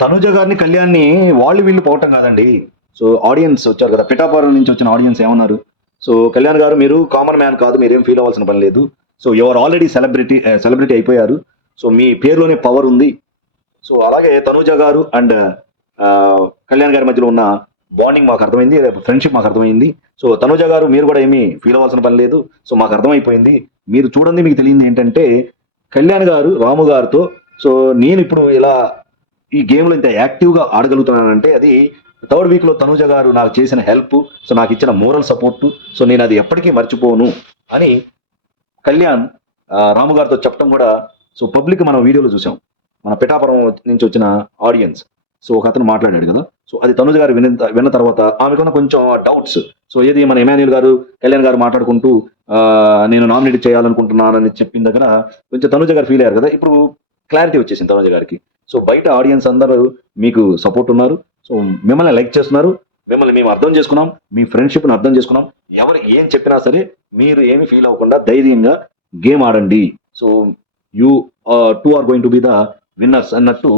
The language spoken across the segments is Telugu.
తనుజ గారిని కళ్యాణ్ని వాళ్ళు వీళ్ళు పోవటం కాదండి. సో ఆడియన్స్ వచ్చారు కదా, పిఠాపురం నుంచి వచ్చిన ఆడియన్స్ ఏమన్నారు? సో కళ్యాణ్ గారు మీరు కామన్ మ్యాన్ కాదు, మీరేం ఫీల్ అవ్వాల్సిన పని లేదు. సో యువర్ ఆల్రెడీ సెలబ్రిటీ అయిపోయారు. సో మీ పేరులోనే పవర్ ఉంది. సో అలాగే తనూజ గారు అండ్ కళ్యాణ్ గారి మధ్యలో ఉన్న బాండింగ్ మాకు అర్థమైంది, ఫ్రెండ్షిప్ మాకు అర్థమైంది. సో తనూజ గారు మీరు కూడా ఏమీ ఫీల్ అవ్వాల్సిన పని లేదు. సో మాకు అర్థమైపోయింది. మీరు చూడండి, మీకు తెలియంది ఏంటంటే కళ్యాణ్ గారు రాము గారితో, సో నేను ఇప్పుడు ఇలా ఈ గేమ్లో ఇంత యాక్టివ్గా ఆడగలుగుతున్నానంటే అది థర్డ్ వీక్లో తనూజ గారు నాకు చేసిన హెల్ప్, సో నాకు ఇచ్చిన మోరల్ సపోర్ట్, సో నేను అది ఎప్పటికీ మర్చిపోను అని కళ్యాణ్ రాము గారితో చెప్పడం కూడా సో పబ్లిక్ మనం వీడియోలో చూసాం. మన పిఠాపురం నుంచి వచ్చిన ఆడియన్స్, సో ఒక అతను మాట్లాడాడు కదా. సో అది తనుజ గారు విన్న తర్వాత ఆమెకున్న కొంచెం డౌట్స్. సో ఏది మన ఎమాన్యుల్ గారు కళ్యాణ్ గారు మాట్లాడుకుంటూ నేను నామినేట్ చేయాలనుకుంటున్నానని చెప్పిన దగ్గర కొంచెం తనుజ గారు ఫీల్ అయ్యారు కదా. ఇప్పుడు క్లారిటీ వచ్చేసింది తనుజ గారికి. సో బయట ఆడియన్స్ అందరూ మీకు సపోర్ట్ ఉన్నారు. సో మిమ్మల్ని లైక్ చేస్తున్నారు. మిమ్మల్ని మేము అర్థం చేసుకున్నాం, మీ ఫ్రెండ్షిప్ని అర్థం చేసుకున్నాం. ఎవరు ఏం చెప్పినా సరే మీరు ఏమి ఫీల్ అవ్వకుండా ధైర్యంగా గేమ్ ఆడండి. So you two are going to be the winners అన్నట్టు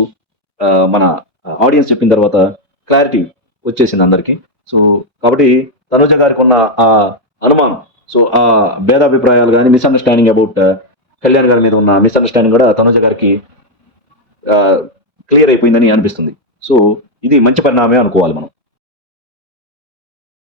మన ఆడియన్స్ చెప్పిన తర్వాత క్లారిటీ వచ్చేసింది అందరికీ. సో కాబట్టి తనుజ గారికి ఉన్న ఆ అనుమానం, సో ఆ భేదాభిప్రాయాలు కానీ మిస్అండర్స్టాండింగ్ అబౌట్ కళ్యాణ్ గారి మీద ఉన్న మిస్అండర్స్టాండింగ్ కూడా తనుజ గారికి క్లియర్ అయిపోయిందని అనిపిస్తుంది. సో ఇది మంచి పరిణామమే అనుకోవాలి మనం.